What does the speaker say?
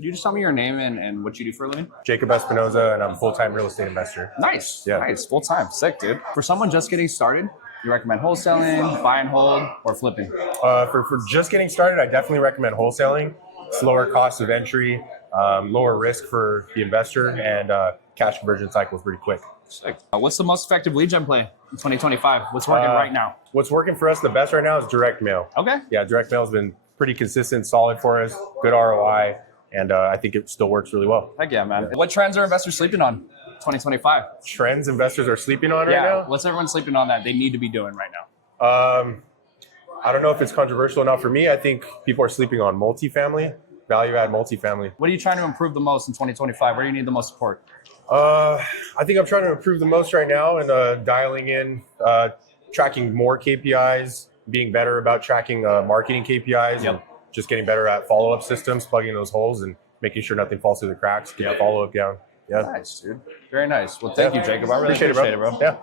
Could you just tell me your name and what you do for a living? Jacob Espinosa, and I'm a full-time real estate investor. Nice. Yeah. Nice. Full time. Sick, dude. For someone just getting started, you recommend wholesaling, buy and hold, or flipping? For just getting started, I definitely recommend wholesaling. It's lower cost of entry, lower risk for the investor, and cash conversion cycle is pretty quick. Sick. What's the most effective lead gen play in 2025? What's working right now? What's working for us the best right now is direct mail. Okay. Yeah, direct mail has been pretty consistent, solid for us, good ROI, and I think it still works really well. Heck yeah, man. What trends are investors sleeping on 2025? Trends investors are sleeping on right now? What's everyone sleeping on that they need to be doing right now? I don't know if it's controversial enough for me. I think people are sleeping on multifamily, value add multifamily. What are you trying to improve the most in 2025? Where do you need the most support? I think I'm trying to improve the most right now and dialing in, tracking more KPIs, being better about tracking marketing KPIs, and just getting better at follow-up systems, plugging those holes and making sure nothing falls through the cracks, get the follow-up down. Yeah. Nice, dude. Very nice. Well, thank you, Jacob. I really appreciate it, bro. Yeah.